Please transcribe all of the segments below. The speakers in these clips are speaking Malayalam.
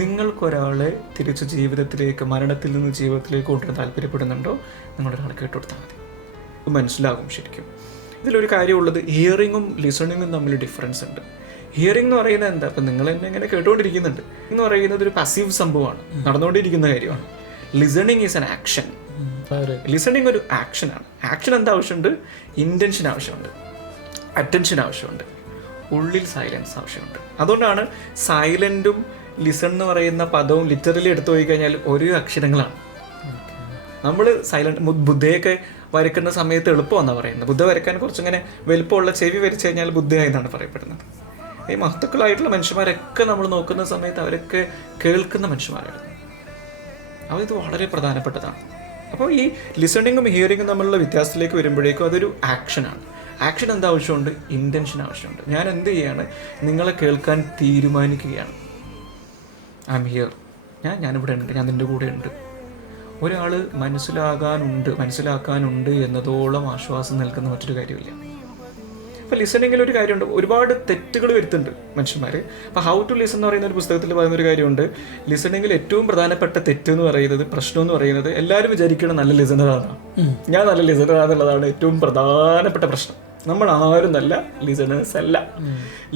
നിങ്ങൾക്കൊരാളെ തിരിച്ച് ജീവിതത്തിലേക്ക്, മരണത്തിൽ നിന്ന് ജീവിതത്തിലേക്ക് കൊണ്ടുവരാൻ താല്പര്യപ്പെടുന്നുണ്ടോ, നിങ്ങളൊരാൾ കേട്ടുകൊടുത്താൽ മതി. മനസ്സിലാകും ശരിക്കും. ഇതിലൊരു കാര്യമുള്ളത്, ഹിയറിങ്ങും ലിസണിങ്ങും തമ്മിൽ ഡിഫറൻസ് ഉണ്ട്. ഹിയറിംഗ് എന്ന് പറയുന്നത് എന്താ, ഇപ്പം നിങ്ങൾ എന്നെ ഇങ്ങനെ കേട്ടുകൊണ്ടിരിക്കുന്നുണ്ട് എന്ന് പറയുന്നത് ഒരു പസീവ് സംഭവമാണ്, നടന്നുകൊണ്ടിരിക്കുന്ന കാര്യമാണ്. Listening is an action. Listening ഒരു ആക്ഷനാണ്. ആക്ഷൻ എന്താ ആവശ്യമുണ്ട്? ഇൻറ്റൻഷൻ ആവശ്യമുണ്ട്, അറ്റൻഷൻ ആവശ്യമുണ്ട്, ഉള്ളിൽ സൈലൻസ് ആവശ്യമുണ്ട്. അതുകൊണ്ടാണ് സൈലൻറ്റും ലിസൺ എന്ന് പറയുന്ന പദവും ലിറ്ററലി എടുത്തു പോയി കഴിഞ്ഞാൽ ഒരേ അക്ഷരങ്ങളാണ്. നമ്മൾ സൈലൻറ്റ്, ബുദ്ധയൊക്കെ വരയ്ക്കുന്ന സമയത്ത് എളുപ്പമെന്നാണ് പറയുന്നത്. ബുദ്ധ വരയ്ക്കാൻ കുറച്ചിങ്ങനെ വലുപ്പമുള്ള ചെവി വരച്ച് കഴിഞ്ഞാൽ ബുദ്ധയായി എന്നാണ് പറയപ്പെടുന്നത്. ഈ മഹത്തുക്കളായിട്ടുള്ള മനുഷ്യന്മാരൊക്കെ നമ്മൾ നോക്കുന്ന സമയത്ത് അവരൊക്കെ കേൾക്കുന്ന മനുഷ്യന്മാരായിരുന്നു. അപ്പോൾ ഇത് വളരെ പ്രധാനപ്പെട്ടതാണ്. അപ്പോൾ ഈ ലിസണിങ്ങും ഹിയറിങ്ങും തമ്മിലുള്ള വ്യത്യാസത്തിലേക്ക് വരുമ്പോഴേക്കും അതൊരു ആക്ഷനാണ്. ആക്ഷൻ എന്താ ആവശ്യമുണ്ട്? ഇൻറ്റൻഷൻ ആവശ്യമുണ്ട്. ഞാൻ എന്ത് ചെയ്യാണ്? നിങ്ങളെ കേൾക്കാൻ തീരുമാനിക്കുകയാണ്. ഐ എം ഹിയർ, ഞാനിവിടെ ഉണ്ട്, ഞാൻ നിൻ്റെ കൂടെ ഉണ്ട്. ഒരാൾ മനസ്സിലാക്കാനുണ്ട് എന്നതോളം ആശ്വാസം നൽകുന്ന മറ്റൊരു കാര്യമില്ല. അപ്പോൾ ലിസണിങ്ങിൽ ഒരു കാര്യമുണ്ട്, ഒരുപാട് തെറ്റുകൾ വരുത്തുന്നുണ്ട് മനുഷ്യന്മാർ. അപ്പോൾ ഹൗ ടു ലിസൺ എന്ന് പറയുന്ന ഒരു പുസ്തകത്തിൽ പറയുന്നൊരു കാര്യമുണ്ട്. ലിസണിങ്ങിൽ ഏറ്റവും പ്രധാനപ്പെട്ട തെറ്റ് എന്ന് പറയുന്നത്, പ്രശ്നം എന്ന് പറയുന്നത്, എല്ലാവരും വിചാരിക്കണം നല്ല ലിസണറാണ്, ഞാൻ നല്ല ലിസണറാണെന്നുള്ളതാണ് ഏറ്റവും പ്രധാനപ്പെട്ട പ്രശ്നം. നമ്മൾ ആരും നല്ല ലിസണേഴ്സ് അല്ല.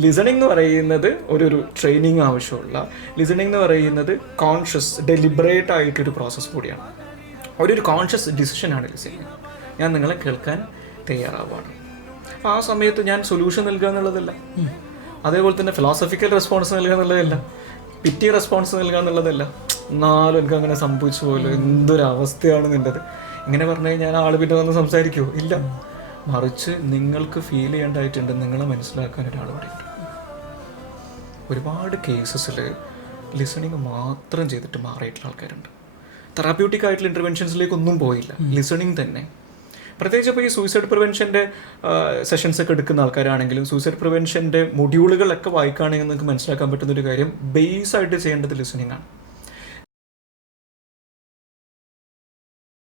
ലിസണിങ് എന്ന് പറയുന്നത് ഒരു ട്രെയിനിങ് ആവശ്യമുള്ള, ലിസണിങ് എന്ന് പറയുന്നത് കോൺഷ്യസ്, ഡെലിബറേറ്റ് ആയിട്ടൊരു പ്രോസസ്സ് കൂടിയാണ്. ഒരു കോൺഷ്യസ് ഡിസിഷനാണ് ലിസണിങ്. ഞാൻ നിങ്ങളെ കേൾക്കാൻ തയ്യാറാവുകയാണ്. അപ്പോൾ ആ സമയത്ത് ഞാൻ സൊല്യൂഷൻ നൽകുക എന്നുള്ളതല്ല, അതേപോലെ തന്നെ ഫിലോസഫിക്കൽ റെസ്പോൺസ് നൽകുക എന്നുള്ളതല്ല, പിറ്റി റെസ്പോൺസ് നൽകുക എന്നുള്ളതല്ല. എന്നാലും എനിക്ക് അങ്ങനെ സംഭവിച്ചു പോലും, എന്തൊരവസ്ഥയാണ് നിൻ്റെത്, ഇങ്ങനെ പറഞ്ഞു കഴിഞ്ഞാൽ ആൾ പിന്നെ വന്ന് സംസാരിക്കുമോ? ഇല്ല. മറിച്ച് നിങ്ങൾക്ക് ഫീൽ ചെയ്യേണ്ടതായിട്ടുണ്ട്, നിങ്ങളെ മനസ്സിലാക്കാൻ ഒരാൾ പറയുന്നുണ്ട്. ഒരുപാട് കേസസിൽ ലിസണിങ് മാത്രം ചെയ്തിട്ട് മാറിയിട്ടുള്ള ആൾക്കാരുണ്ട്. തെറാപ്യൂട്ടിക് ആയിട്ടുള്ള ഇൻ്റർവെൻഷൻസിലേക്കൊന്നും പോയില്ല, ലിസണിങ് തന്നെ. പ്രത്യേകിച്ച് ഇപ്പോൾ ഈ സൂയിസൈഡ് പ്രിവെൻഷൻ്റെ സെഷൻസ് ഒക്കെ എടുക്കുന്ന ആൾക്കാരാണെങ്കിലും സൂയിസൈഡ് പ്രിവെൻഷൻ്റെ മൊഡ്യൂളുകളൊക്കെ വായിക്കുകയാണെങ്കിൽ നിങ്ങൾക്ക് മനസ്സിലാക്കാൻ പറ്റുന്നൊരു കാര്യം, ബേസ് ആയിട്ട് ചെയ്യേണ്ടത് ലിസണിങ് ആണ്.